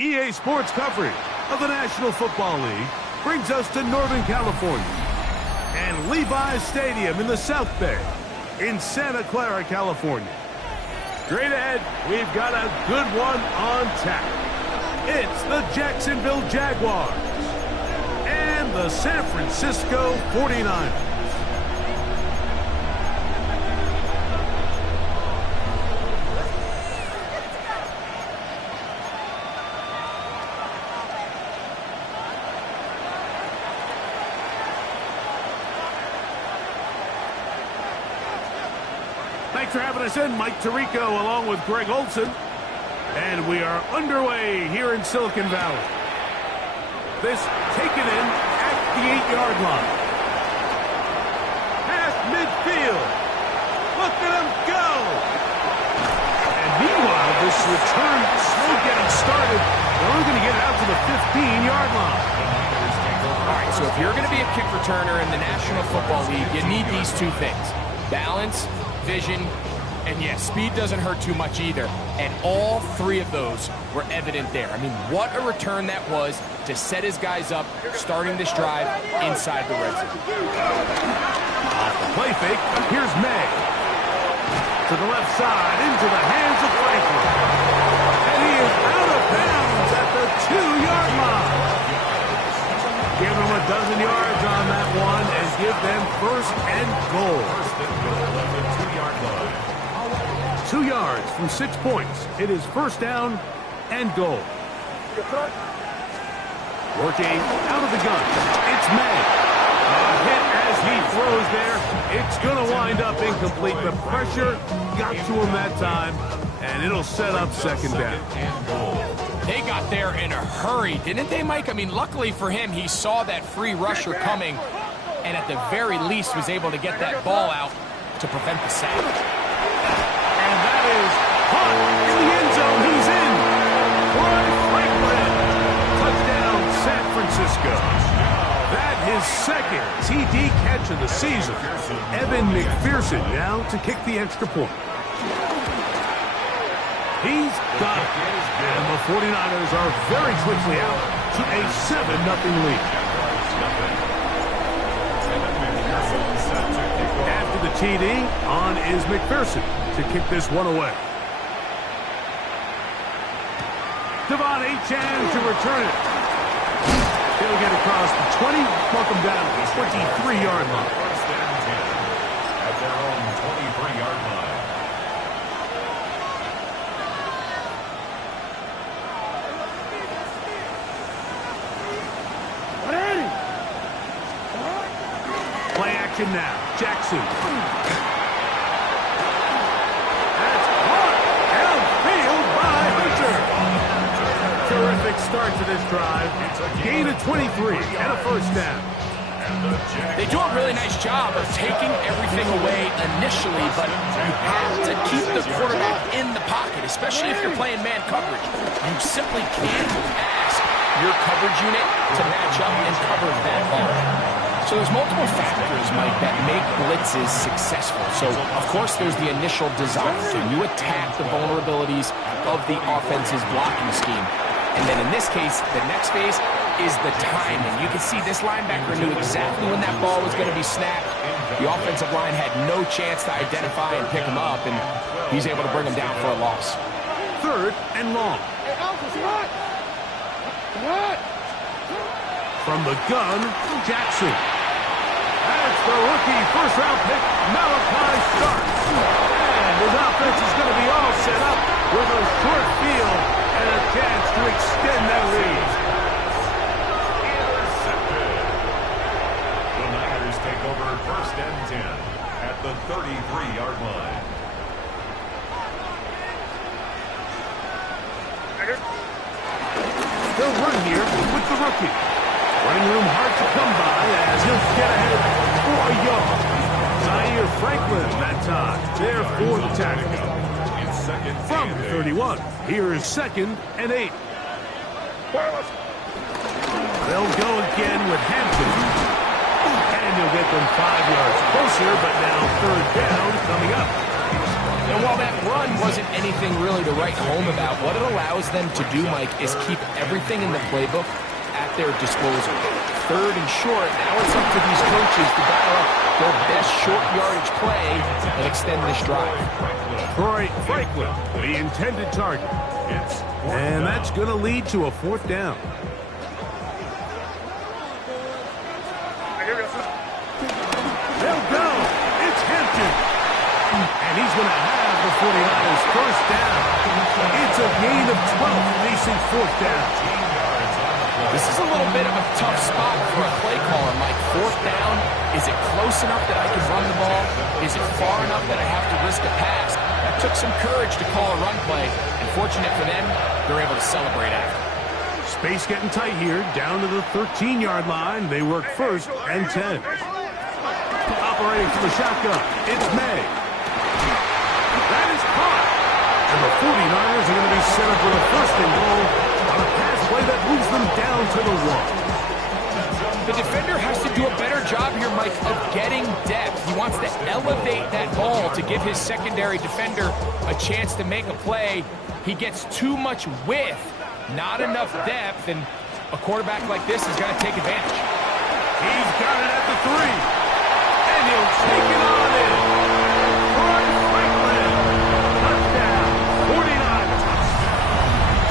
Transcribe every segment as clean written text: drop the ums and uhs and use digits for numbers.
EA Sports coverage of the National Football League brings us to Northern California and Levi's Stadium in the South Bay in Santa Clara, California. Straight ahead, we've got a good one on tap. It's the Jacksonville Jaguars and the San Francisco 49ers. Thanks for having us in, Mike Tirico, along with Greg Olson. And we are underway here in Silicon Valley. This taken in at the 8-yard line. Past midfield. Look at him go. And meanwhile, this return slow getting started. They're only going to get it out to the 15-yard line. All right, so if you're going to be a kick returner in the National Football League, you need these two things. Balance, vision, and yes, speed doesn't hurt too much either. And all three of those were evident there. I mean, what a return that was to set his guys up, starting this drive inside the red zone. Off the play fake, here's May. To the left side, into the hands of Franklin. And he is out of bounds at the 2-yard line. Give them a dozen yards on that one and give them first and goal. First and goal at the 2-yard line. 2 yards from 6 points. It is first down and goal. Working out of the gun. It's May. A hit as he throws there. It's going to wind up incomplete. The pressure got to him that time, and it'll set up second down. They got there in a hurry, didn't they, Mike? I mean, luckily for him, he saw that free rusher coming, and at the very least was able to get that ball out to prevent the sack. And that is caught in the end zone. He's in. Troy Franklin. Touchdown, San Francisco. That his second TD catch of the season. Evan McPherson now to kick the extra point. He's got it. And the 49ers are very quickly out to a 7-0 lead. After the TD, on is McPherson to kick this one away. Devon Achane to return it. He'll get across the 20, mark him down at the 23-yard line. First and 10 at their own 23-yard line. Play action now. Jackson. That's caught downfield by Hunter. Terrific start to this drive. Gain of 23 and a first down. They do a really nice job of taking everything away initially, but you have to keep the quarterback in the pocket, especially if you're playing man coverage. You simply can't ask your coverage unit to match up and cover that ball. So there's multiple factors, Mike, that make blitzes successful. So, of course, there's the initial design. So you attack the vulnerabilities of the offense's blocking scheme. And then in this case, the next phase is the timing. You can see this linebacker knew exactly when that ball was going to be snapped. The offensive line had no chance to identify and pick him up, and he's able to bring him down for a loss. 3rd and long. From the gun, Jackson. That's the rookie first-round pick, Malachi Starks. And his offense is going to be all set up with a short field and a chance to extend that lead. Intercepted. The Niners take over 1st and 10 at the 33-yard line. They'll run here with the rookie. Running room hard to come by as he'll get ahead for a yard. Zaire Franklin that time, there for the tackle. From the 31, here is 2nd and 8. They'll go again with Hampton. And you'll get them 5 yards closer, but now 3rd down coming up. And while that run wasn't anything really to write home about, what it allows them to do, Mike, is keep everything in the playbook at their disposal. 3rd and short, now it's up to these coaches to dial up their best short yardage play and extend this drive. Troy Franklin, the intended target. And that's going to lead to a 4th down. They'll go. It's Hampton. And he's going to have the 49ers 1st down. It's a gain of 12, facing 4th down. This is a little bit of a tough spot for a play caller, Mike. 4th down, is it close enough that I can run the ball? Is it far enough that I have to risk a pass? That took some courage to call a run play, and fortunate for them, they're able to celebrate after. Space getting tight here, down to the 13-yard line. They work 1st and 10. Operating from the shotgun, it's May. That is caught. And the 49ers are going to be set up with a 1st and goal on a pass play that moves them down to the 1. The defender has to do a better job here, Mike, of getting depth. He wants to elevate that ball to give his secondary defender a chance to make a play. He gets too much width, not enough depth, and a quarterback like this is going to take advantage. He's got it at the 3. And he'll take it on in. Troy Franklin. Touchdown. 49ers.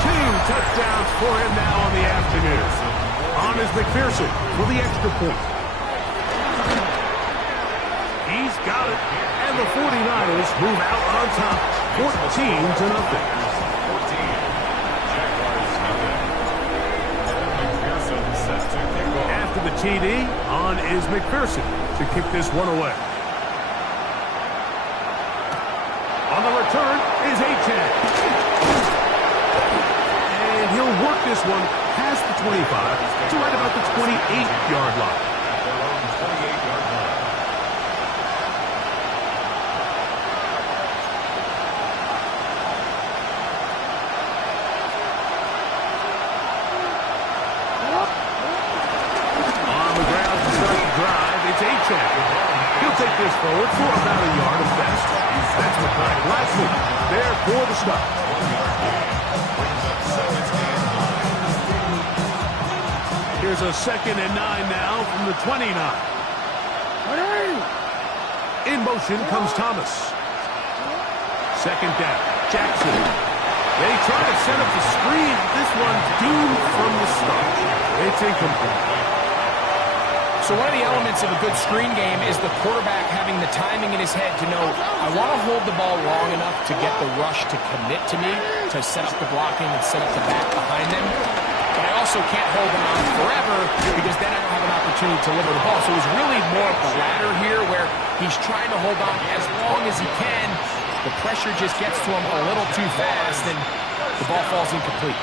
2 touchdowns for him now on the afternoon. On is McPherson for the extra point. He's got it. And the 49ers move out on top. 14-0. After the TD, on is McPherson to kick this one away. On the return is Achane. And he'll work this one past the 25 to right about the 28-yard line. He'll take this forward for about a yard at best. That's McConaughey Blackman there for the stop. Here's a 2nd and 9 now from the 29. In motion comes Thomas. 2nd down, Jackson. They try to set up the screen. This one doomed from the start. It's incomplete. So one of the elements of a good screen game is the quarterback having the timing in his head to know, I want to hold the ball long enough to get the rush to commit to me, to set up the blocking and set up the back behind them. But I also can't hold them on forever because then I don't have an opportunity to deliver the ball. So it was really more of the latter here where he's trying to hold on as long as he can. The pressure just gets to him a little too fast and the ball falls incomplete.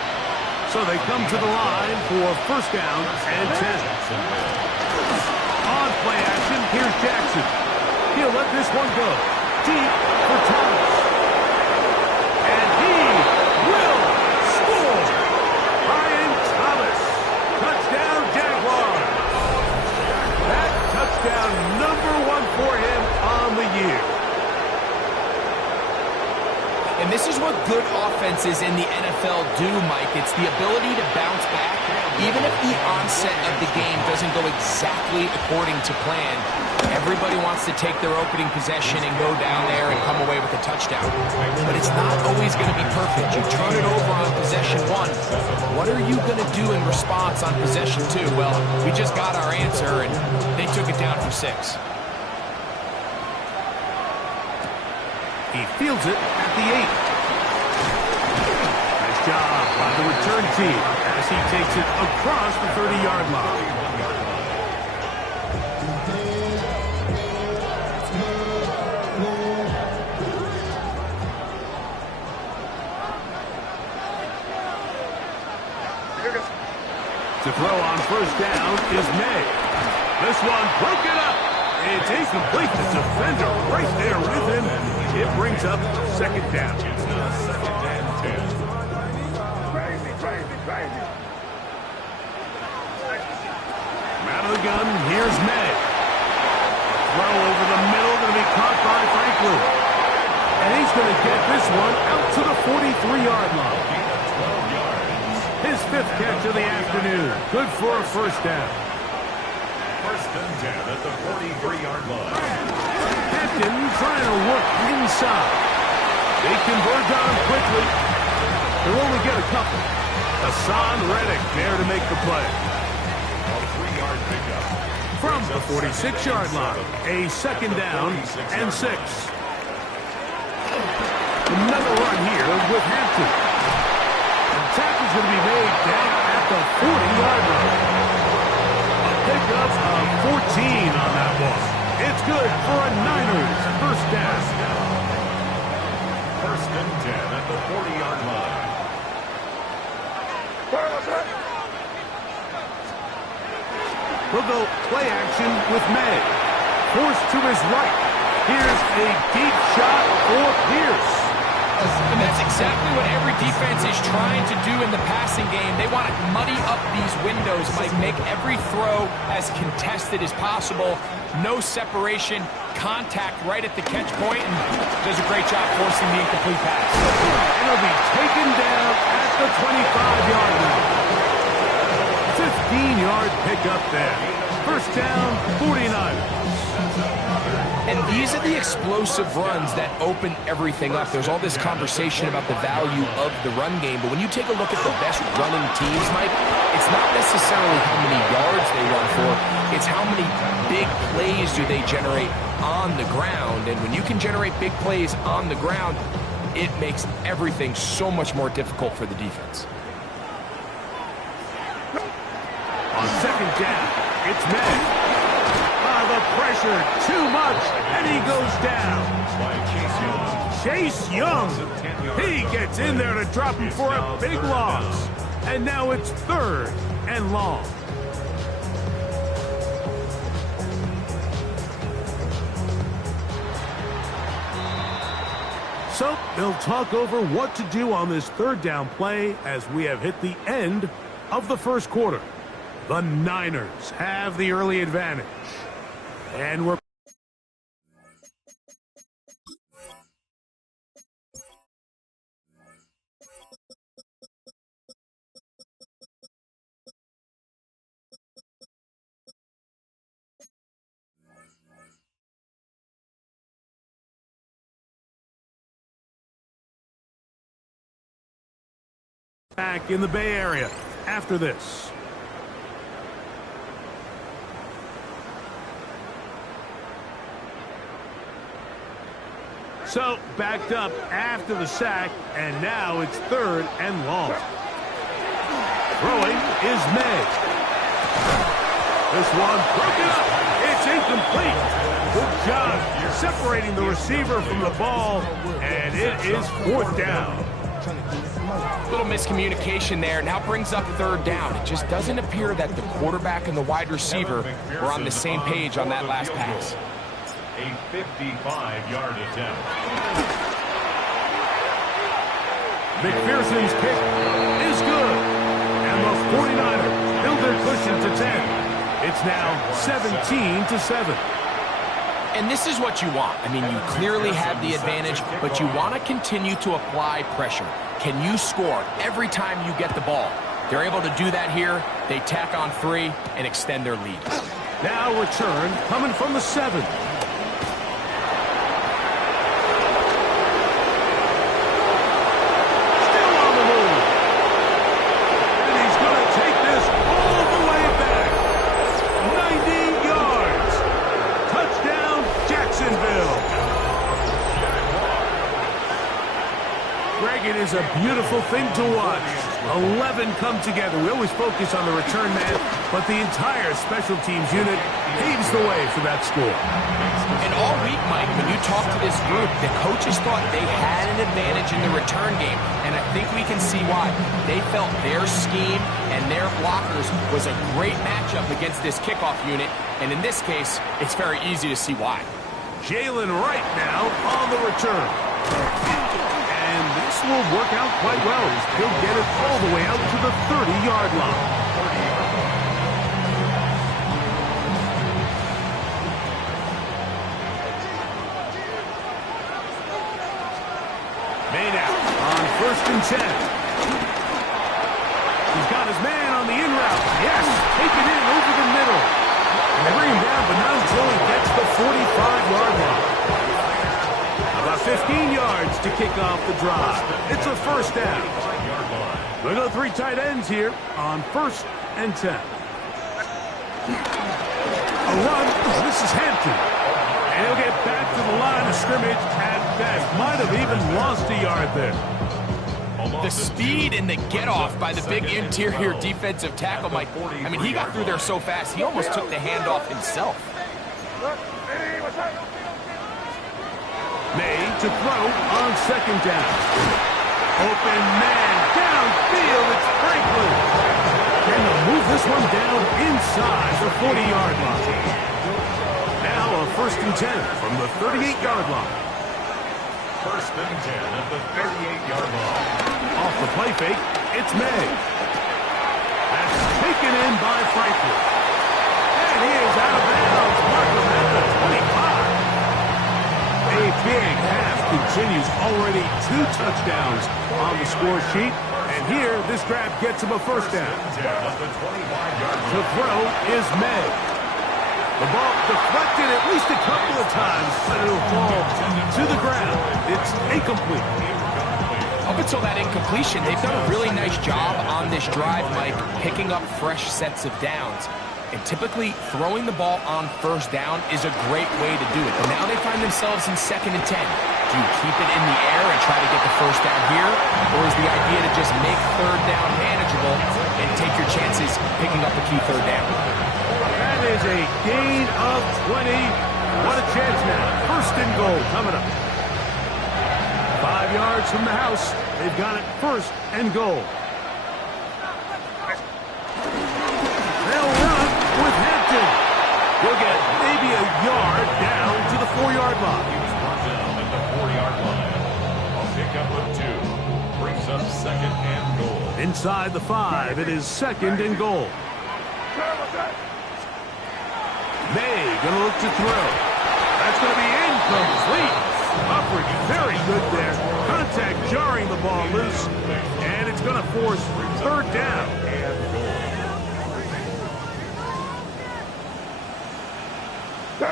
So they come to the line for 1st down and 10. On play action, here's Jackson. He'll let this one go. Deep for Thomas. And he will score. Brian Thomas. Touchdown, Jaguars. That touchdown number 1 for him on the year. And this is what good offenses in the NFL do, Mike. It's the ability to bounce back, even if the onset of the game doesn't go exactly according to plan. Everybody wants to take their opening possession and go down there and come away with a touchdown. But it's not always going to be perfect. You turn it over on possession 1. What are you going to do in response on possession 2? Well, we just got our answer, and they took it down for 6. He fields it at the 8. Nice job by the return team as he takes it across the 30-yard line. To throw on first down is May. This one broken up. It's incomplete. The defender right there with him. It brings up second down. It's now second and 10. Out of the gun, here's May. Throw over the middle, going to be caught by Franklin. And he's going to get this one out to the 43-yard line. 12 yards. His 5th catch of the afternoon. Good for a first down. First and 10 at the 43-yard line. Hampton trying to work inside. They converge on him quickly. They'll only get a couple. Hassan Reddick there to make the play. A 3-yard pickup. From the 46-yard line, a second down and 6. Another run here with Hampton. The tackle's going to be made down at the 40-yard line. A pickup of 14 on that one. It's good for a Niners first down. First and 10 at the 40-yard line. We'll go play action with May. Forced to his right. Here's a deep shot for Pierce. And that's exactly what every defense is trying to do in the passing game. They want to muddy up these windows, Mike, make every throw as contested as possible. No separation, contact right at the catch point, and does a great job forcing the incomplete pass. And it'll be taken down at the 25-yard line. 15-yard pickup there. First down, 49ers. And these are the explosive runs that open everything up. There's all this conversation about the value of the run game, but when you take a look at the best running teams, Mike, it's not necessarily how many yards they run for, it's how many big plays do they generate on the ground. And when you can generate big plays on the ground, it makes everything so much more difficult for the defense. On second down, it's May. The pressure, too much, and he goes down. Chase Young. He gets in there to drop him for a big loss. And now it's 3rd and long. So they'll talk over what to do on this 3rd down play as we have hit the end of the first quarter. The Niners have the early advantage. And we're back in the Bay Area after this. So, backed up after the sack, and now it's 3rd and long. Throwing is May. This one broken up. It's incomplete. Good job separating the receiver from the ball, and it is 4th down. Little miscommunication there. Now brings up 3rd down. It just doesn't appear that the quarterback and the wide receiver were on the same page on that last pass. A 55-yard attempt. McPherson's kick is good. And the 49ers build their cushion to 10. It's now 17-7. And this is what you want. I mean, you clearly have the advantage, but you want to continue to apply pressure. Can you score every time you get the ball? They're able to do that here. They tack on 3 and extend their lead. Now return coming from the 7. It is a beautiful thing to watch. 11 come together. We always focus on the return man, but the entire special teams unit paves the way for that score. And all week, Mike, when you talk to this group, the coaches thought they had an advantage in the return game, and I think we can see why. They felt their scheme and their blockers was a great matchup against this kickoff unit, and in this case, it's very easy to see why. Jalen Wright now on the return. And this will work out quite well. He'll get it all the way out to the 30-yard line. Made out on 1st and 10. He's got his man on the in route. Yes, take it in over the middle. And they bring him down, but not until he gets the 45-yard line. About 15 yards to kick off the drive. It's a first down. We go 3 tight ends here on 1st and 10. A run. This is Hampton. And he'll get back to the line of scrimmage at best. Might have even lost a yard there. The speed and the get-off by the big interior defensive tackle, Mike. I mean, he got through there so fast, he almost took the handoff himself. May to throw on 2nd down. Open man downfield. It's Franklin. And they'll move this one down inside the 40-yard line. Now a 1st and 10 from the 38-yard line. 1st and 10 at the 38-yard line. Off the play fake, it's May. That's taken in by Franklin. And he is out of bounds. Markham at the 25. A big half continues. Already 2 touchdowns on the score sheet. And here, this grab gets him a first down. To throw is May. The ball deflected at least a couple of times, but it'll fall to the ground. It's incomplete. Up until that incompletion, they've done a really nice job on this drive, Mike, picking up fresh sets of downs. And typically, throwing the ball on 1st down is a great way to do it. But now they find themselves in 2nd and 10. Do you keep it in the air and try to get the first down here? Or is the idea to just make 3rd down manageable and take your chances picking up a key 3rd down? That is a gain of 20. What a chance now. 1st and goal coming up. 5 yards from the house. They've got it 1st and goal. They'll run with Hampton. He'll get maybe a yard down to the 4-yard line. He was brought down at the 4-yard line. A pickup of 2 brings up 2nd and goal. Inside the 5, it is 2nd and goal. May gonna look to throw. That's gonna be incomplete. Coverage very good there. Contact jarring the ball loose, and it's gonna force 3rd down. The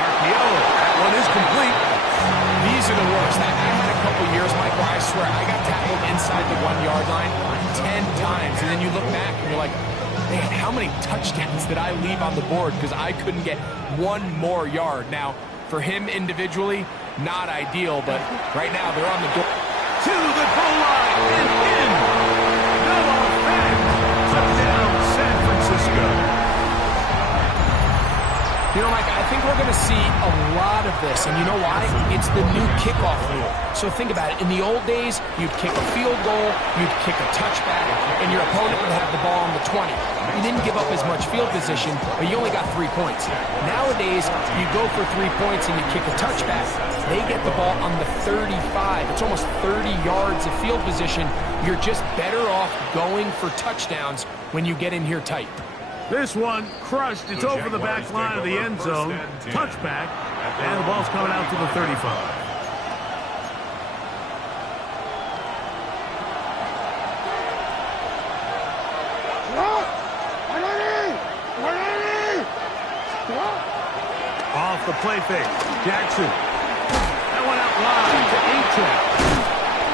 RPO, that one is complete. These are the worst. I had a couple years, Mike, where I swear I got tackled inside the 1-yard line 10 times, and then you look back and you're like, man, how many touchdowns did I leave on the board because I couldn't get 1 more yard? Now, for him individually, not ideal, but right now they're on the door. To the goal line and in. No effect. Touchdown, San Francisco. You know, Mike, I think we're going to see a lot of this, and you know why? It's the new kickoff rule. So think about it. In the old days, you'd kick a field goal, you'd kick a touchback, and your opponent would have the ball on the 20. You didn't give up as much field position, but you only got 3 points. Nowadays, you go for 3 points and you kick a touchback. They get the ball on the 35. It's almost 30 yards of field position. You're just better off going for touchdowns when you get in here tight. This one crushed. It's over the back line of the end zone. Touchback, and the ball's coming out to the 35. the play fake. Jackson. That one out wide to A-Check.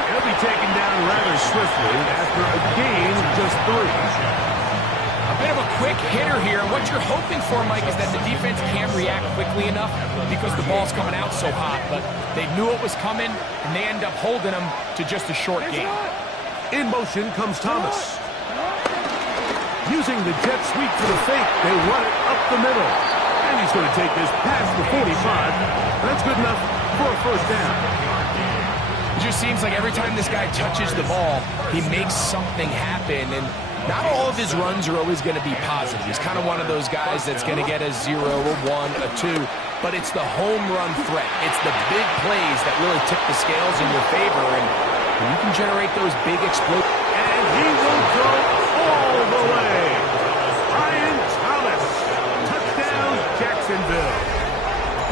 He'll be taken down rather swiftly after a gain of just 3. A bit of a quick hitter here. What you're hoping for, Mike, is that the defense can react quickly enough because the ball's coming out so hot. But they knew it was coming, and they end up holding them to just a short gain. In motion comes Thomas. Using the jet sweep for the fake, they run it up the middle. And he's going to take this past the 45. That's good enough for a first down. It just seems like every time this guy touches the ball, he makes something happen. And not all of his runs are always going to be positive. He's kind of one of those guys that's going to get a 0, a 1, a 2. But it's the home run threat. It's the big plays that really tip the scales in your favor. And you can generate those big explosions. And he will go all the way. Brian Thomas. Touchdown, Jacksonville.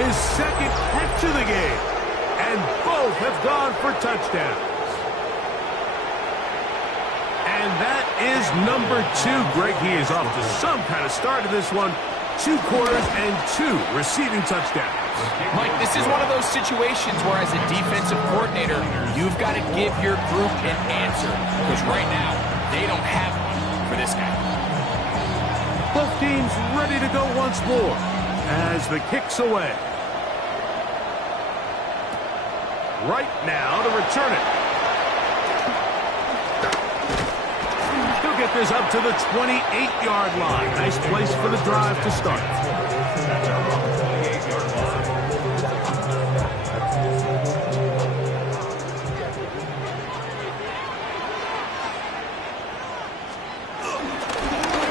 His second catch of the game. And both have gone for touchdowns. And that is number 2. Greg, he is off to some kind of start in this one. 2 quarters and 2 receiving touchdowns. Mike, this is one of those situations where as a defensive coordinator, you've got to give your group an answer. Because right now, they don't have one for this guy. Both teams ready to go once more as the kick's away. Right now to return it. He'll get this up to the 28-yard line. Nice place for the drive to start.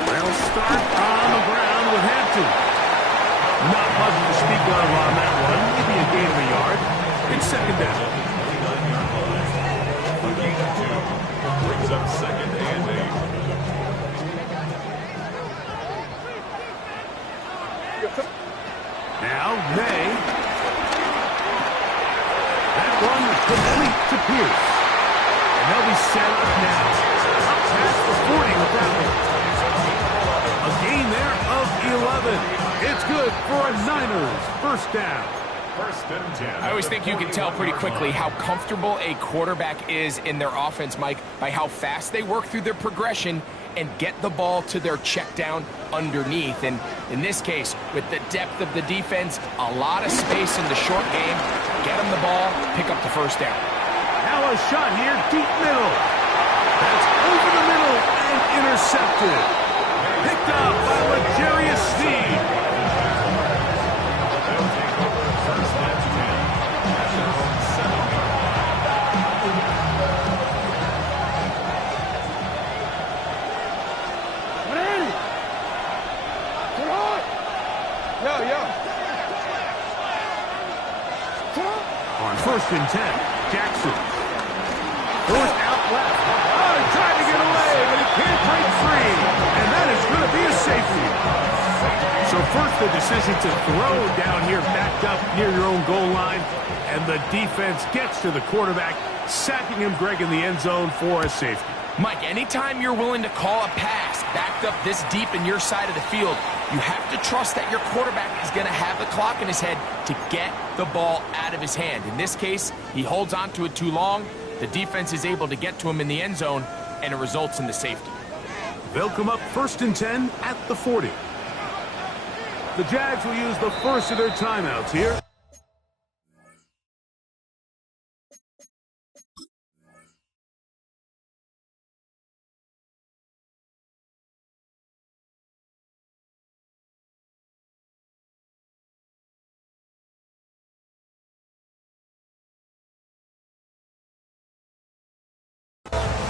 They'll start on the ground with Hampton. Not much to speak of on that one. Maybe a gain of a yard. It's second down. Brings up second and 8. Now, May. That one complete to Pierce. And they'll be set up now. Up past the 40 with that one. A gain there of 11. It's good for a Niners first down. First and 10. I always think you can tell pretty quickly how comfortable a quarterback is in their offense, Mike, by how fast they work through their progression and get the ball to their check down underneath. And in this case, with the depth of the defense, a lot of space in the short game, get them the ball, pick up the first down. Now a shot here, deep middle. That's over the middle and intercepted. Picked up by L'Jarius Sneed. On first and 10, Jackson. Forced out left. Oh, he tried to get away, but he can't break free. And that is going to be a safety. So first the decision to throw down here backed up near your own goal line. And the defense gets to the quarterback, sacking him, Greg, in the end zone for a safety. Mike, anytime you're willing to call a pass backed up this deep in your side of the field, you have to trust that your quarterback is going to have the clock in his head to get the ball out of his hand. In this case, he holds on to it too long. The defense is able to get to him in the end zone, and it results in the safety. They'll come up first and 10 at the 40. The Jags will use the first of their timeouts here.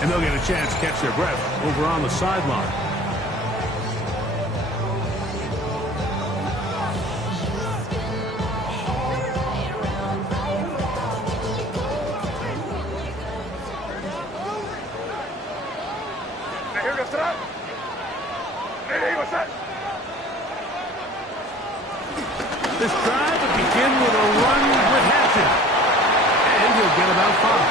And they'll get a chance to catch their breath over on the sideline. This drive will begin with a run with Hampton. And he'll get about 5.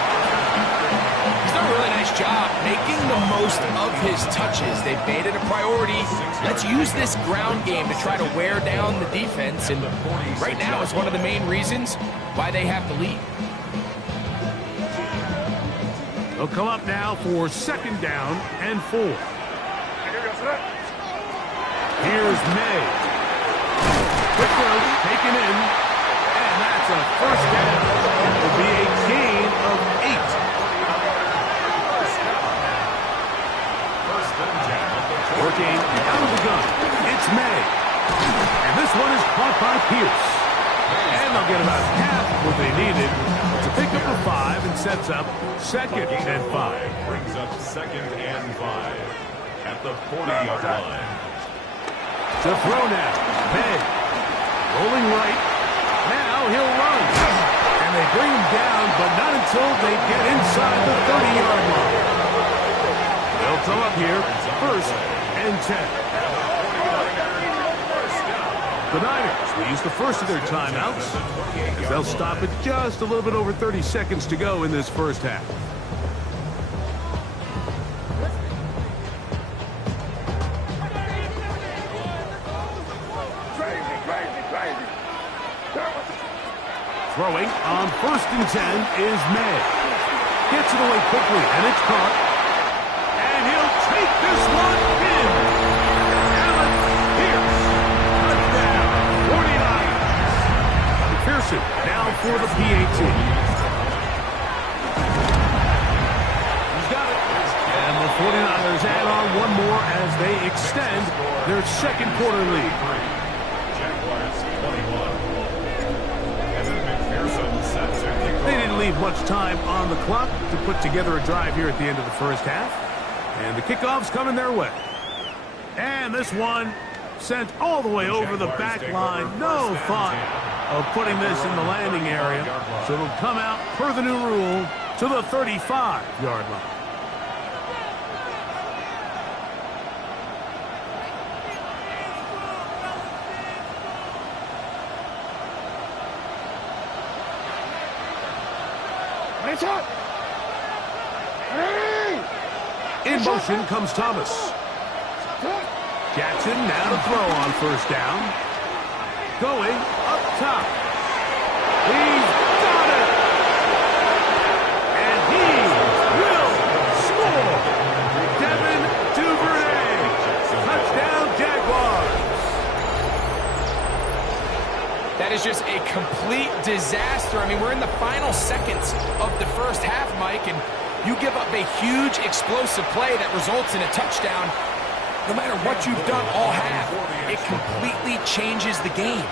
He's done a really nice job making the most most of his touches. They've made it a priority. Let's use this ground game to try to wear down the defense, and right now it's one of the main reasons why they have the lead. They'll come up now for 2nd down and 4. Here's May. Quick throw, taken in, and that's a 1st down. It will be a gain of 8. Working out of the gun, it's May. And this one is caught by Pierce. And they'll get about half what they needed to pick up a 5 and sets up 2nd and 5. Brings up 2nd and 5 at the 40-yard line. To throw now, May. Rolling right. Now he'll run. And they bring him down, but not until they get inside the 30-yard line. They'll throw up here, 1st and 10. The Niners will use the first of their timeouts, as they'll stop it just a little bit over 30 seconds to go in this 1st half. Throwing on 1st and 10 is May. Gets it away quickly, and it's caught. And he'll take this one in. Alex Pierce. Touchdown. 49. McPherson now for the PAT. He's got it. And the 49ers add on one more as they extend their 2nd quarter lead. Jaguars 21. They didn't leave much time on the clock to put together a drive here at the end of the 1st half. And the kickoff's coming their way. And this one sent all the way over the back line. No thought of putting this in the landing area. So it'll come out, per the new rule, to the 35-yard line. In motion comes Thomas. Jackson now to throw on 1st down. Going up top. He's got it! And he will score! Devin Duvernay. Touchdown, Jaguars. That is just a complete disaster. I mean, we're in the final seconds of the 1st half, Mike, and you give up a huge explosive play that results in a touchdown. No matter what you've done all half, it completely changes the game.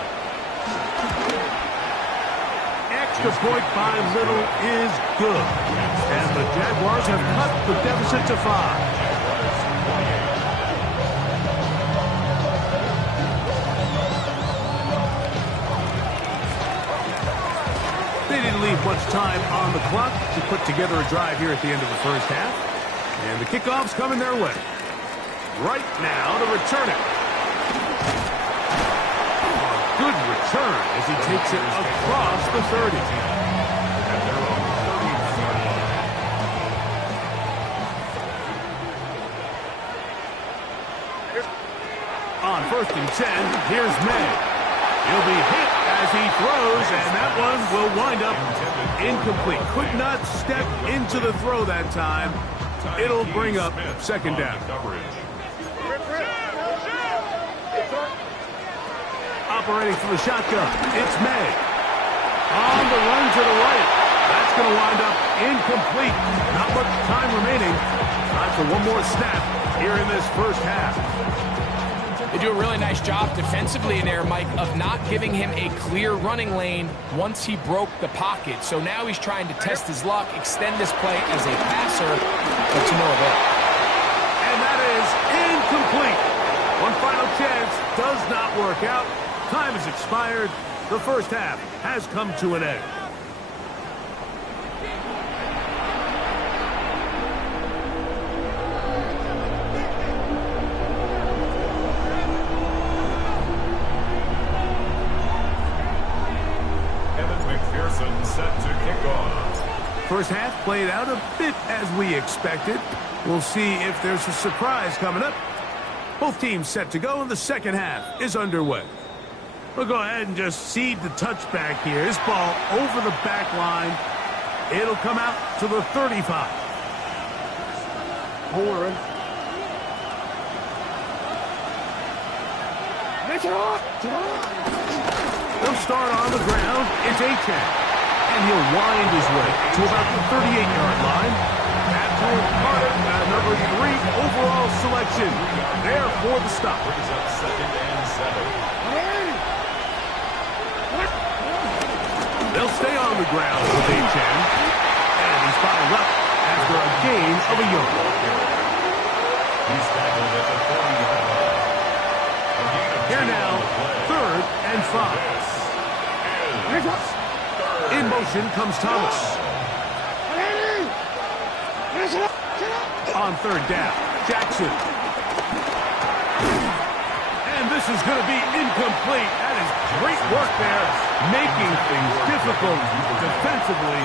Extra point by Little is good. And the Jaguars have cut the deficit to 5. They didn't leave much time on the clock to put together a drive here at the end of the 1st half. And the kickoff's coming their way. Right now to return it. A good return as he takes it across the 30. On 1st and 10, here's May. He'll be hit as he throws, and that one will wind up incomplete. Could not step into the throw that time. It'll bring up 2nd down. Operating from the shotgun, it's May. On the run to the right. That's going to wind up incomplete. Not much time remaining. Time for one more snap here in this 1st half. They do a really nice job defensively in there, Mike, of not giving him a clear running lane once he broke the pocket. So now he's trying to test his luck, extend this play as a passer, but to no avail. And that is incomplete. One final chance does not work out. Time has expired. The 1st half has come to an end. Set to kick off. 1st half played out a bit as we expected. We'll see if there's a surprise coming up. Both teams set to go, and the second half is underway. We'll go ahead and just seed the touchback here. This ball over the back line. It'll come out to the 35. They'll start on the ground. It's Achan. And he'll wind his way to about the 38-yard line. Abdul Carter, number 3 overall selection. There for the stop. Brings up 2nd and 7. They'll stay on the ground with Achan. And he's fouled up after a gain of a yard. He's tackled at the 40-yard line. Here now, 3rd and 5. In motion comes Thomas. On 3rd down, Jackson. And this is going to be incomplete. That is great work there, making things difficult defensively.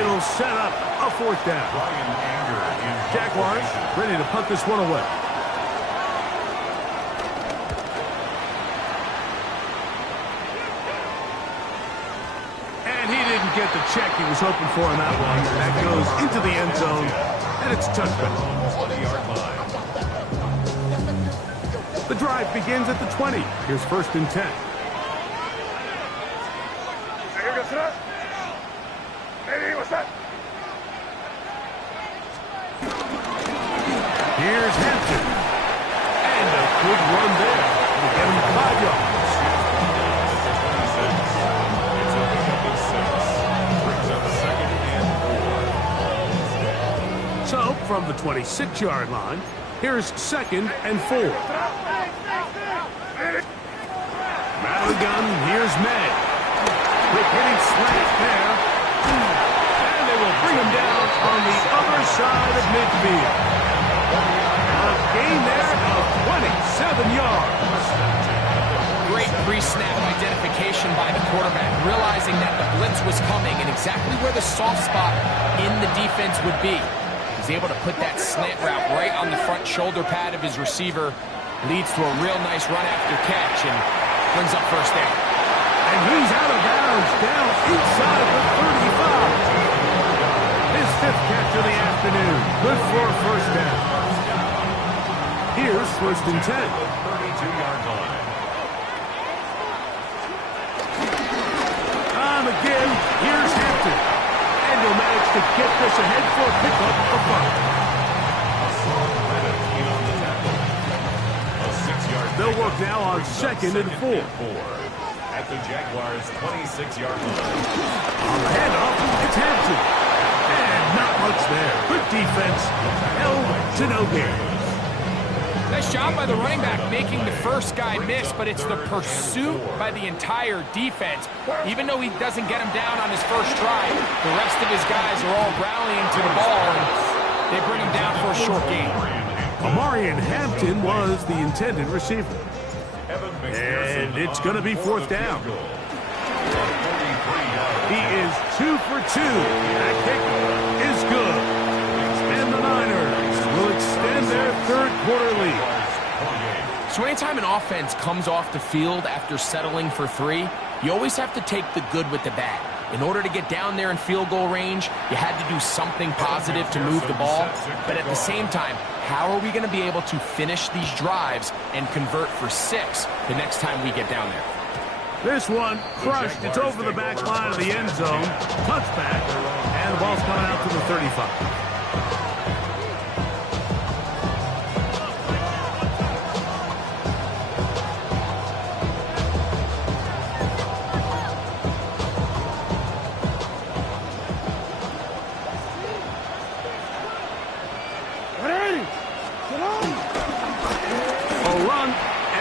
It'll set up a 4th down. Jaguars ready to punt this one away. Get the check he was hoping for on that one. That goes into the end zone, and it's a touchdown. 20-yard line. The drive begins at the 20. Here's 1st and 10. Here's Hampton. And a good run there to get him 5 yards. So, from the 26-yard line, here's 2nd and 4. Madigan, here's May. Quick hitting slant there. And they will bring him down on the other side of midfield. A gain there of 27 yards. Great pre-snap identification by the quarterback, realizing that the blitz was coming and exactly where the soft spot in the defense would be. He's able to put that slant route right on the front shoulder pad of his receiver. Leads to a real nice run after catch and brings up 1st down. And he's out of bounds, down inside the 35. His 5th catch of the afternoon. Good for a 1st down. Here's 1st and 10. 32-yard line. Again, here's Hampton. And he'll manage to get this ahead for a pickup of 5. They'll work now on 2nd and 4. At the Jaguars' 26-yard line. On the handoff, it's Hampton. And not much there. Good defense. Held to no gain. Nice job by the running back making the first guy miss, but it's the pursuit by the entire defense. Even though he doesn't get him down on his first try, the rest of his guys are all rallying to the ball, and they bring him down for a short gain. Amarian Hampton was the intended receiver. And it's going to be 4th down. He is 2 for 2. That kick is good. And the Niners will extend their 3rd quarter lead. So anytime an offense comes off the field after settling for 3, you always have to take the good with the bad. In order to get down there in field goal range, you had to do something positive to move the ball. But at the same time, how are we going to be able to finish these drives and convert for 6 the next time we get down there? This one crushed. It's over the back line of the end zone. Touchback. And the ball's coming out to the 35.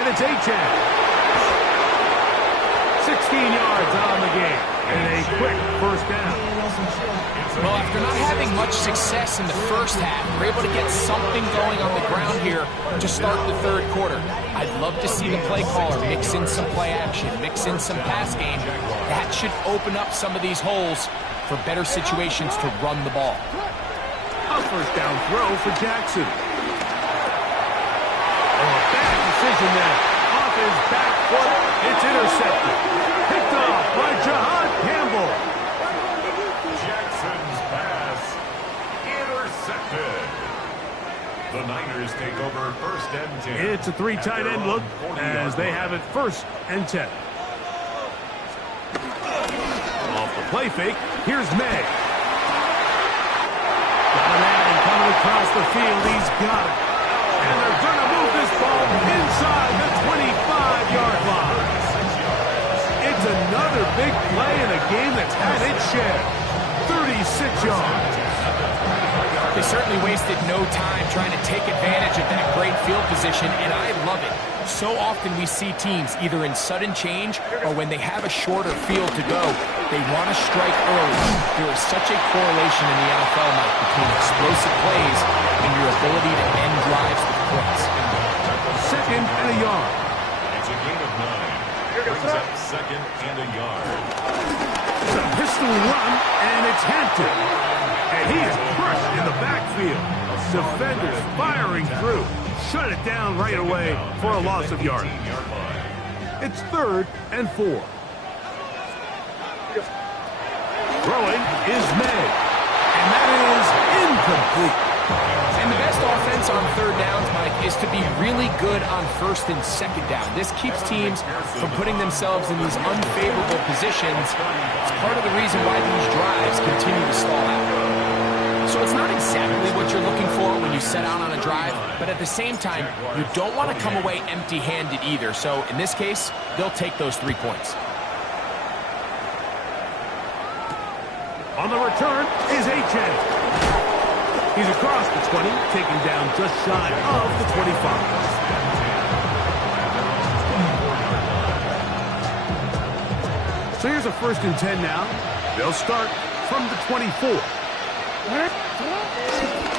It's Achan. 16 yards on the game. And a quick 1st down. Well, after not having much success in the first half, we're able to get something going on the ground here to start the 3rd quarter. I'd love to see the play caller mix in some play action, mix in some pass game. That should open up some of these holes for better situations to run the ball. A first down throw for Jackson. Oh, a bad decision there. Off his back foot, it's intercepted. Picked off by Jahad Campbell. Jackson's pass intercepted. The Niners take over first and 10. It's a three tight end look as they have it first and 10. Off the play fake, here's May. Got a man coming across the field. He's got it. And they're going to move this ball inside the 25-yard line. It's another big play in a game that's had its share. 36 yards. They certainly wasted no time trying to take advantage of that great field position, and I love it. So often we see teams either in sudden change or when they have a shorter field to go, they want to strike early. There is such a correlation in the NFL, Mike, between explosive plays and your ability to end drives with points. Second and a yard. It's a gain of 9. Brings up second and a yard. It's a pistol run, and it's Hampton. And he is crushed in the backfield. Defenders firing through. Shut it down right away for a loss of yardage. It's third and 4. Throwing is May. And that is incomplete. And the best offense on third downs, Mike, is to be really good on first and second down. This keeps teams from putting themselves in these unfavorable positions. It's part of the reason why these drives continue to stall out. So it's not exactly what you're looking for when you set out on a drive, but at the same time, you don't want to come away empty-handed either. So in this case, they'll take those 3 points. On the return is H.N. He's across the 20, taken down just shy of the 25. So here's a first and 10 now. They'll start from the 24.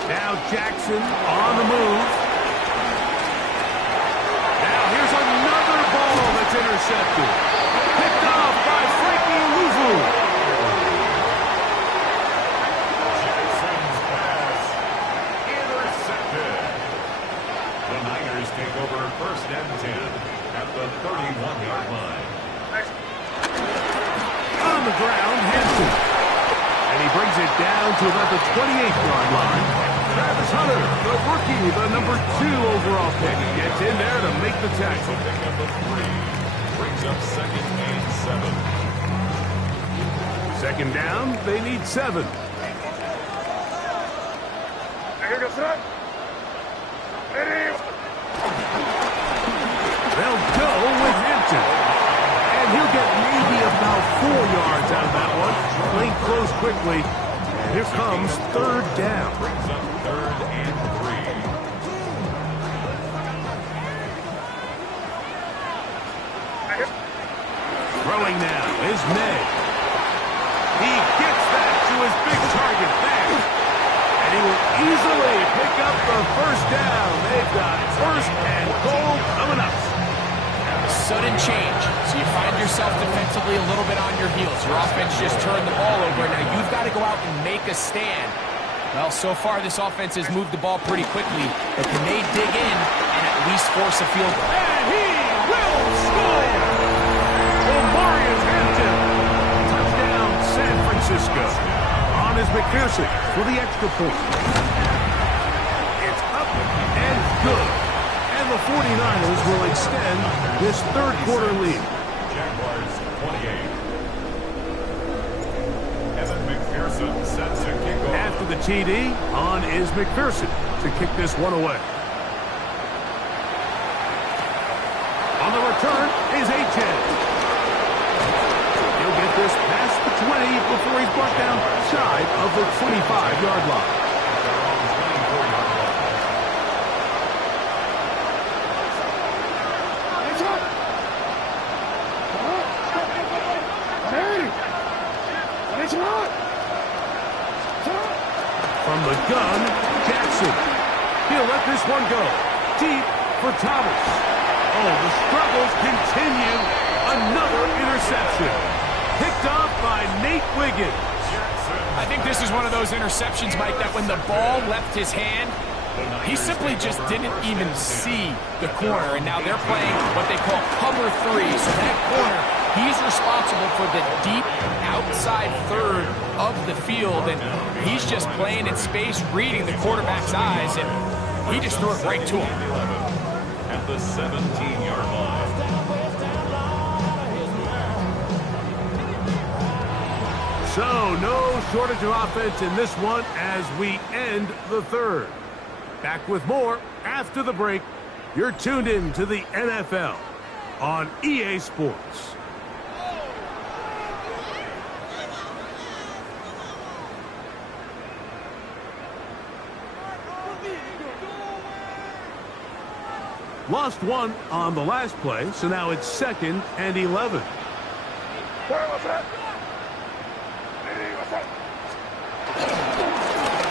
Now Jackson on the move. Now here's another ball that's intercepted. Picked off by Frankie Louvu. Jackson's pass intercepted. The Niners take over first and 10 at the 31-yard line. On the ground, Hampton. And he brings it down to about the 28-yard line. Travis Hunter, the rookie, the number 2 overall pick, gets in there to make the tackle. Pick up the 3. Brings up second and 7. Second down, they need 7. They'll go with Hampton. And he'll get maybe about 4 yards out of that one. Playing close quickly. And here comes third down. Brings up third and 3. Throwing now is May. He gets that to his big target back. And he will easily pick up the first down. They've got first and goal coming up. Sudden change, so you find yourself defensively a little bit on your heels. Your offense just turned the ball over. Now you've got to go out and make a stand. Well, so far this offense has moved the ball pretty quickly, but can they dig in and at least force a field goal? And he will score! Omarius Hampton. Touchdown, San Francisco. On is McPherson for the extra point. It's up and good. And the 49ers will extend this third quarter lead. Jaguars 28. Evan McPherson sets a kickoff. After the TD, on is McPherson to kick this one away. On the return is H.N. He'll get this past the 20 before he's brought down shy of the 25-yard line. From the gun, Jackson. He'll let this one go. Deep for Thomas. Oh, the struggles continue. Another interception. Picked off by Nate Wiggins. Jackson's I think this is one of those interceptions, Mike, that when the ball left his hand, he simply just didn't even see the corner, and now they're playing what they call cover 3. So that corner, he's responsible for the deep outside third of the field, and he's just playing in space, reading the quarterback's eyes, and he just threw it right to him. At the 17-yard line. So, no shortage of offense in this one as we end the third. Back with more after the break. You're tuned in to the NFL on EA Sports. Lost one on the last play, so now it's 2nd and 11.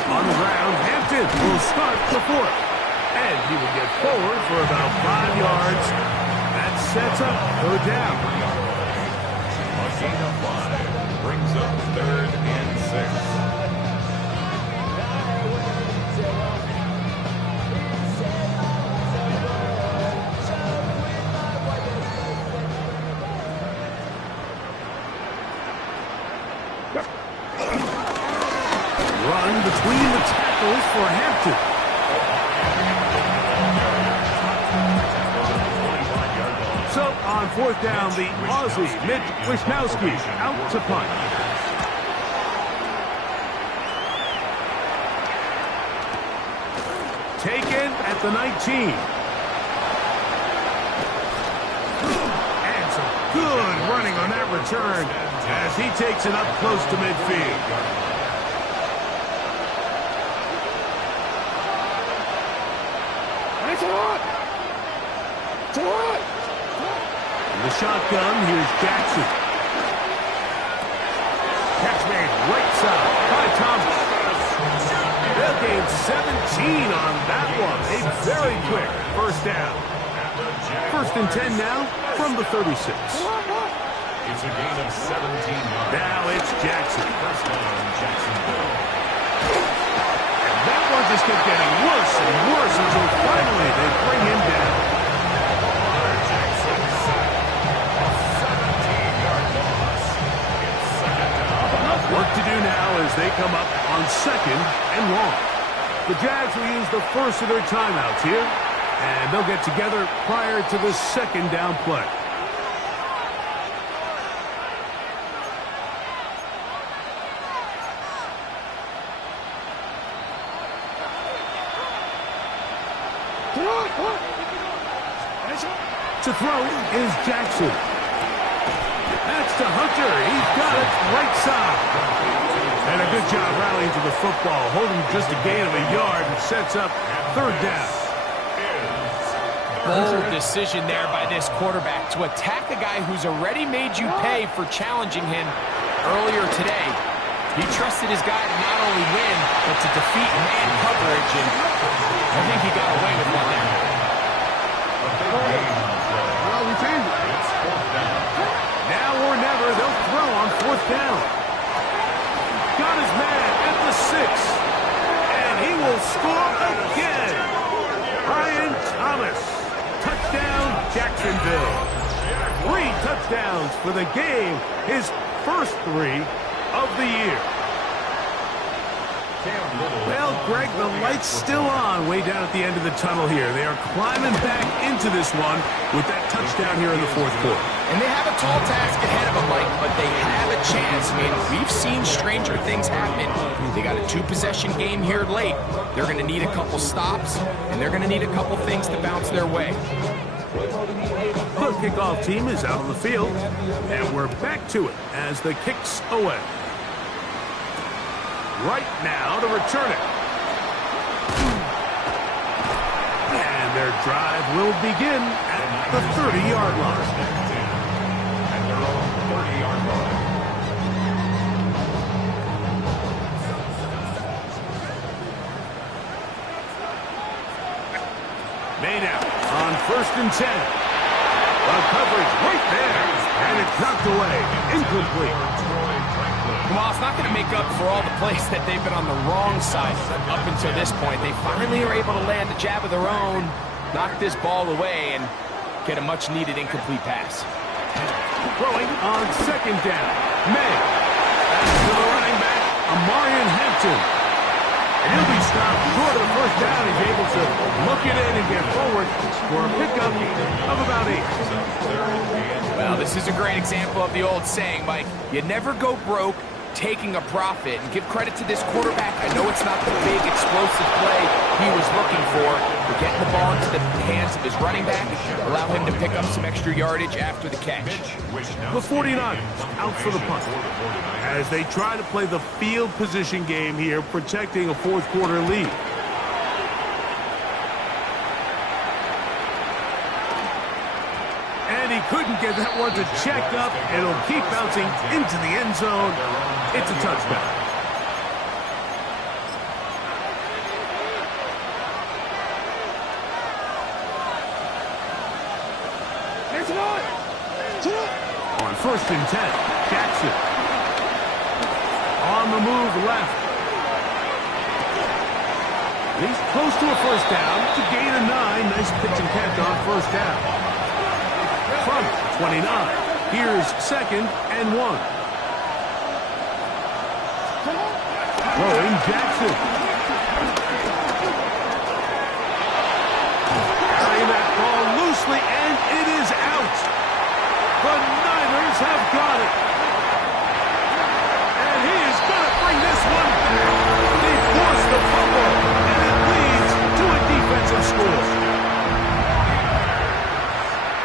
On the ground, Hampton will start the 4th. And he will get forward for about 5 yards. That sets up 3rd down. A gain of 5 brings up 3rd and 6. Run between the tackles for Hampton. So on 4th down, the Aussie, Mitch Wisnowski, out to punt. Taken at the 19. And some good running on that return as he takes it up close to midfield. In the shotgun, here's Jackson. Catch made right side by Thomas. They'll gain 17 on that one. A very quick 1st down. 1st and 10 now from the 36. It's a gain of 17 yards. Now it's Jackson. 1st down, Jacksonville. And that one just kept getting worse and worse until finally they bring him down. Jackson sack. A 17-yard loss. It's 2nd down. Work to do now as they come up on 2nd and long. The Jags will use the first of their timeouts here, and they'll get together prior to the 2nd down play. To throw is Jackson. That's to Hunter. He's got it right side. And a good job rallying to the football, holding just a gain of a yard and sets up 3rd down. Bold decision there by this quarterback to attack a guy who's already made you pay for challenging him earlier today. He trusted his guy to not only win, but to defeat man coverage, and I think he got away with one there. A big gain on the play. It's 4th down. Now or never, they'll throw on 4th down. Got his man at the 6. And he will score again. Brian Thomas. Touchdown, Jacksonville. 3 touchdowns for the game. His first 3 of the year. Well, Greg, the light's still on way down at the end of the tunnel here. They are climbing back into this one with that touchdown here in the 4th quarter. And they have a tall task ahead of them, Mike, but they have a chance. I mean, we've seen stranger things happen. They got a 2-possession game here late. They're going to need a couple stops, and they're going to need a couple things to bounce their way. The kickoff team is out on the field, and we're back to it as the kick's away. Right now to return it. And their drive will begin at the 30-yard line. At their own 30-yard line. Made out on 1st and 10. The coverage right there. And it's knocked away. Incomplete. Troy Franklin. Well, it's not going to make up for all the plays that they've been on the wrong side up until this point. They finally are able to land a jab of their own, knock this ball away, and get a much-needed incomplete pass. Throwing on second down. May. Pass to the running back, Amarian Hampton. And he'll be stopped short of the first down. He's able to look it in and get forward for a pickup of about 8. Well, this is a great example of the old saying, Mike. You never go broke taking a profit. And give credit to this quarterback. I know it's not the big, explosive play he was looking for, but getting the ball into the hands of his running back, allow him to pick up some extra yardage after the catch. The 49ers out for the punt as they try to play the field position game here, protecting a fourth-quarter lead. And he couldn't get that one to check up. It'll keep bouncing into the end zone. It's a touchdown. On 1st and 10, Jackson. On the move left. He's close to a first down. It's a gain of 9. Nice pitch and catch on first down. From 29, here's 2nd and 1. Throwing Jackson. Carrying that ball loosely, and it is out. The Niners have got it. And he is going to bring this one back. They force the fumble, and it leads to a defensive score.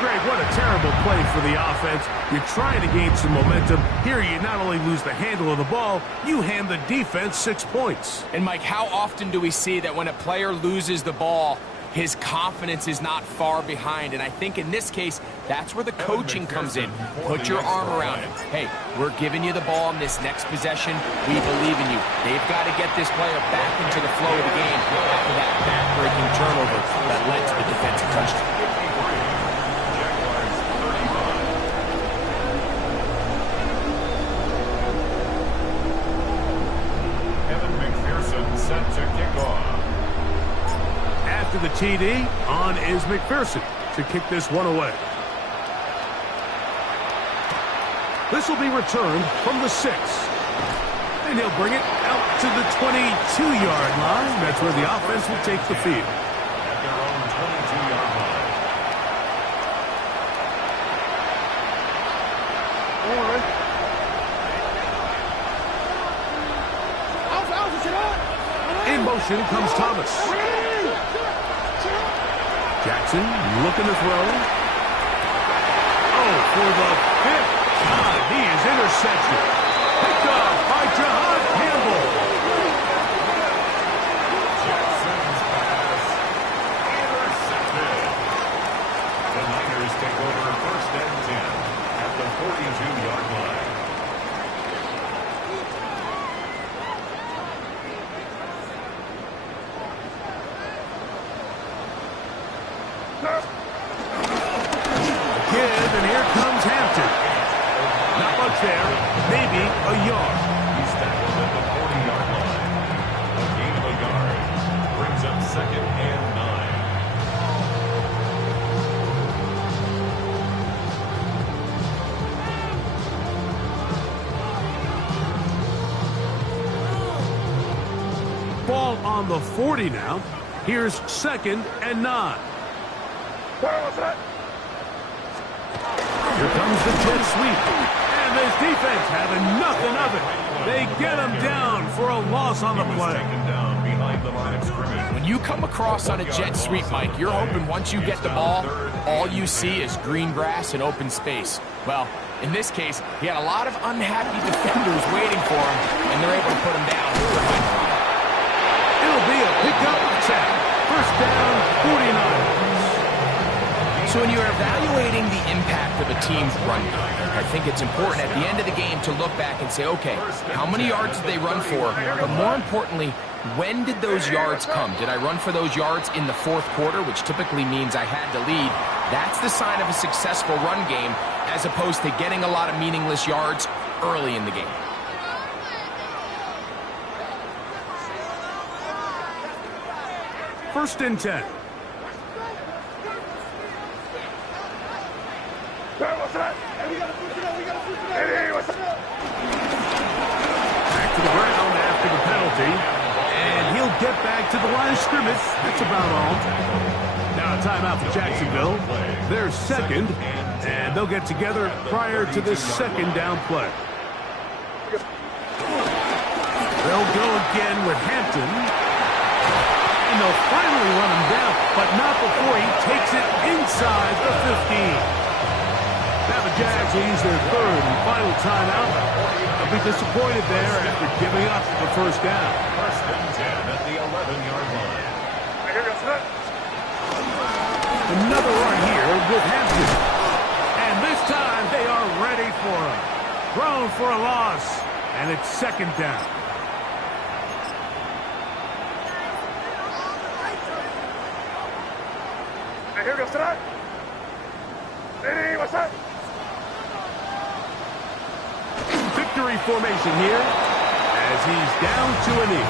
Greg, what a terrible play for the offense. You're trying to gain some momentum. Here you not only lose the handle of the ball, you hand the defense 6 points. And Mike, how often do we see that when a player loses the ball, his confidence is not far behind? And I think in this case, that's where the coaching comes in. Put your arm around him. Hey, we're giving you the ball in this next possession. We believe in you. They've got to get this player back into the flow of the game after that back-breaking turnover that led to the defensive touchdown. Set to kick off. After the TD, on is McPherson to kick this one away. This will be returned from the 6. And he'll bring it out to the 22-yard line. That's where the offense will take the field. At their own 22-yard line. In motion comes Thomas. Jackson looking to throw. Oh, for the 5th time, he is intercepted. Picked off by Jahad Campbell. Jackson's pass intercepted. The Niners take over 1st and 10 at the 42-yard line. And here comes Hampton. Not much there. Maybe a yard. He's tackled at the 40-yard line. A gain of a yard brings up 2nd and 9. Ball on the 40 now. Here's 2nd and 9. Here comes the jet sweep. And this defense having nothing of it. They get him down for a loss on the play. Taken down behind the line of scrimmage. When you come across on a jet sweep, Mike, you're hoping once you get the ball, all you see is green grass and open space. Well, in this case, he had a lot of unhappy defenders waiting for him, and they're able to put him down behind the line. It'll be a pickup attack. 1st down, 49. So when you're evaluating the impact of a team's run game, I think it's important at the end of the game to look back and say, okay, how many yards did they run for? But more importantly, when did those yards come? Did I run for those yards in the 4th quarter, which typically means I had to lead? That's the sign of a successful run game, as opposed to getting a lot of meaningless yards early in the game. first and 10. Back to the ground after the penalty. And he'll get back to the line of scrimmage. That's about all. Now a timeout for Jacksonville. They're second, and they'll get together prior to this second down play. They'll go again with Hampton. And they'll finally run him down, but not before he takes it inside the 15. Now the Jags will use their third and final timeout. They'll be disappointed there after giving up the first down. First and 10 at the 11-yard line. Another run here with Hampton. And this time they are ready for him. Thrown for a loss, and it's second down. Here goes tonight. Ready, what's that? Victory formation here as he's down to a knee.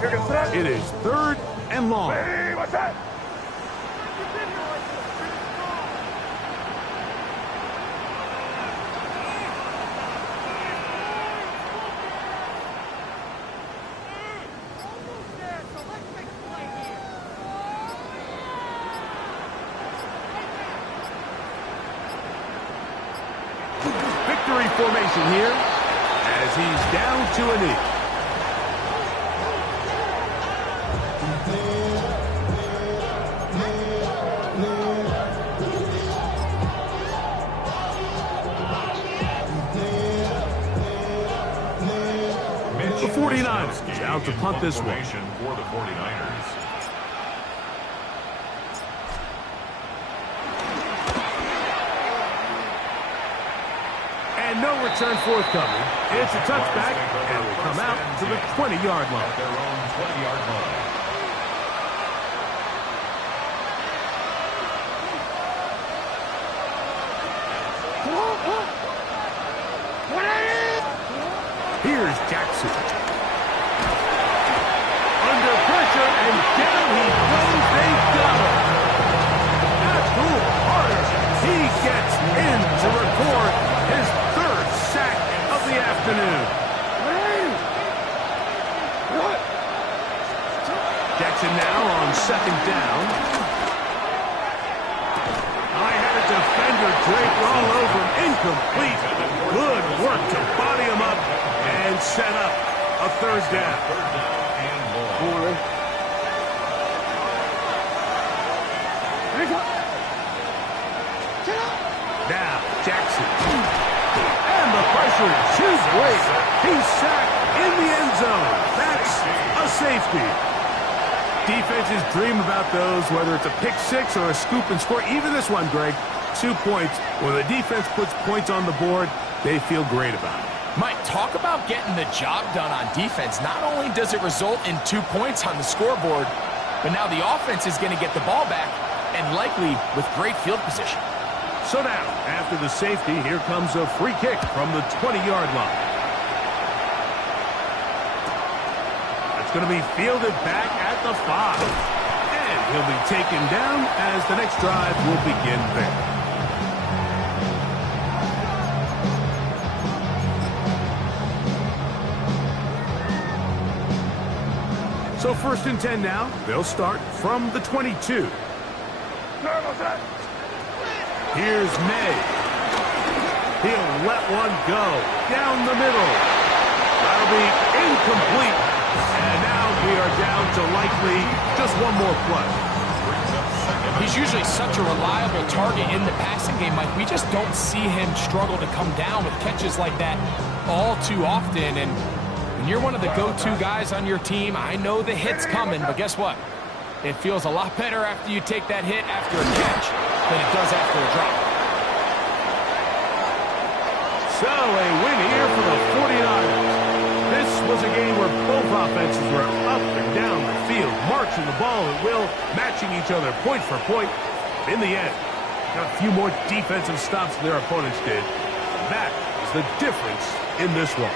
Here goes tonight. It is third and long. Ready, what's that? Victory formation here as he's down to a knee. The 49ers out to punt this one. For the 49ers. And no return forthcoming. It's a touchback, and will come out to the 20-yard line. Their own 20-yard line. Here's Jackson. Under pressure, and down he goes. They got him. Abdul Carter. He gets in to record his third sack of the afternoon. Jackson now on second down. I had a defender draped all over him. Incomplete. Good work to body him up and set up a third down. Third down and long. Now, Jackson. And the pressure is too great. He's sacked in the end zone. That's a safety. Defenses dream about those, whether it's a pick six or a scoop and score. Even this one, Greg, 2 points. When the defense puts points on the board, they feel great about it. Mike, talk about getting the job done on defense. Not only does it result in 2 points on the scoreboard, but now the offense is going to get the ball back, and likely with great field position. So now, after the safety, here comes a free kick from the 20-yard line. It's going to be fielded back at the 5. And he'll be taken down as the next drive will begin there. So first and 10 now. They'll start from the 22. Here's May. He'll let one go down the middle. That'll be incomplete. And now we are down to likely just one more play. He's usually such a reliable target in the passing game, Mike. We just don't see him struggle to come down with catches like that all too often. And when you're one of the go-to guys on your team, I know the hit's coming, but guess what? It feels a lot better after you take that hit after a catch than it does after a drop. So a win here for the 49ers. This was a game where both offenses were up and down the field, marching the ball at will, matching each other point for point. In the end, got a few more defensive stops than their opponents did. That is the difference in this one.